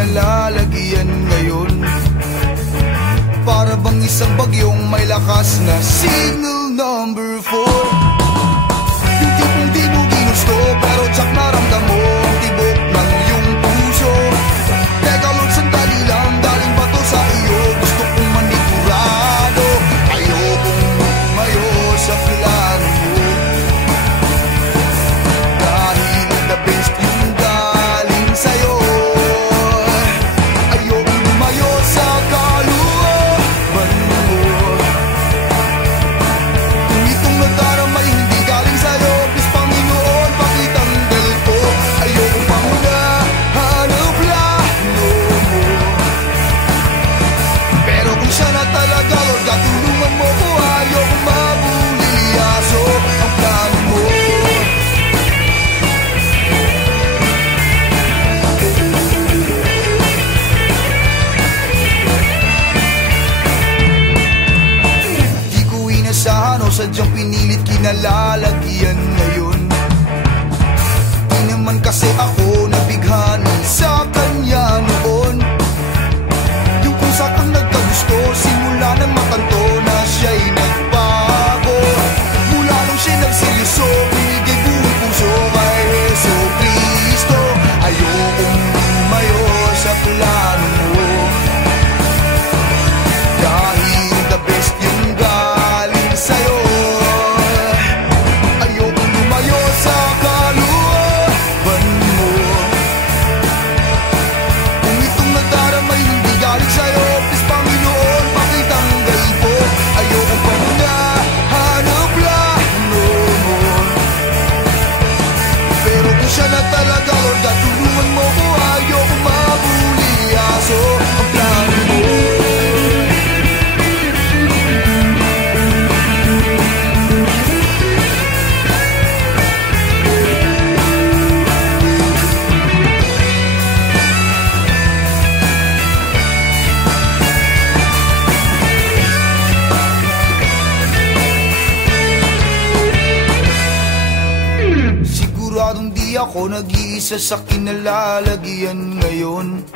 kinalalagyan ngayon. Para bang isang bagyong may lakas na signal number 4. Yung tipong di mo ginusto pero tsak naramdam mo ang tibok ng iyong puso. Teka Lord, sandali lang, galing ba to sa iyo? Gusto kong manigurado, ayokong lumayo sa plano mo. Dahil the best yung galing sa'yo. Ayokong lumayo sa kaluban mo. Kung itong nagdaramay hindi galing sa'yo, please Panginoon, pakitanggal ko. Ayokong pangunahan ang plano mo. Pero kung siya na talaga, Lord, katulungan mo ko. Ayokong mabulilyaso ang plano mo. Di ko inasahan o sadyang pinilit kinalalagyan ngayon. Di naman kasi ako nabighani sa kanya noon. Yung kung sakang nagkagusto, simula nang makanto na siya'y nagbago. Mula nung siya nagseryoso, binigay buong puso kay Jesu Cristo. Ayokong lumayo sa plano mo. Dahil the best yung galing sa'yo. Ayokong lumayo sa kaluban mo. Kung itong nagdaramay hindi galing sa'yo, please Panginoon, pakitanggal po. Ayokong pangunahan ang plano mo. Pero kung siya na talaga, Lord, katulungan mo ko. Ayokong mabulilyaso ang plano mo. Siguradong di ako nag-iisa sa kinalalagyan ngayon.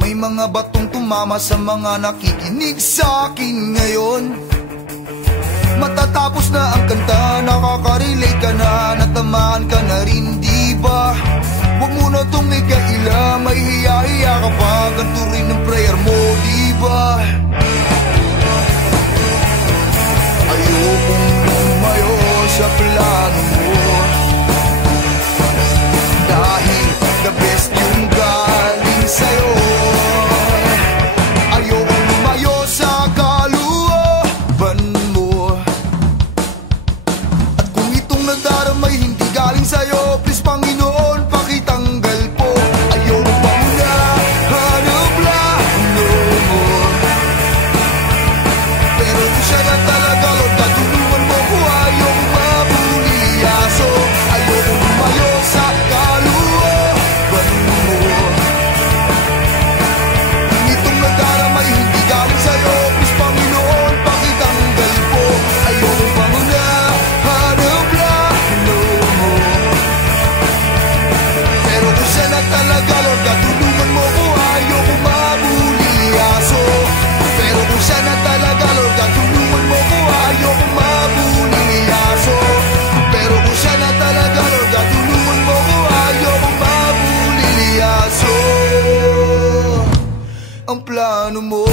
May mga batong tumama sa mga nakikinig sa akin ngayon. Matatapos na ang kanta, nakaka-relate ka na, natamaan ka na rin, di ba? Huwag mo na itong ikaila, may hiya-hiya ka pa, ganito rin ang prayer mo, di ba? Ayokong lumayo sa plano mo. Dahil the best yung galing sa'yo. Ayokong lumayo sa kaluban mo. At kung itong nagdaramay hindi galing sa'yo, please Panginoon, pakitanggal po. Ayokong pangunahan ang plano mo. Pero kung siya na talaga, Lord, katulungan mo ko. Ayokong mabulilyaso. Ayokong lumayo sa kaluban mo. Kung itong nagdaramay hindi galing sa'yo, please Panginoon, pakitanggal po. Ayokong pangunahan ang plano mo. Pero kung siya na talaga, Lord, katulungan mo ko. Ayokong mabulilyaso. Pero kung siya na talaga, Lord, katulungan mo ko. Ayokong mabulilyaso. Pero kung siya na talaga, Lord, katulungan mo ko. Ayokong mabulilyaso ang plano mo.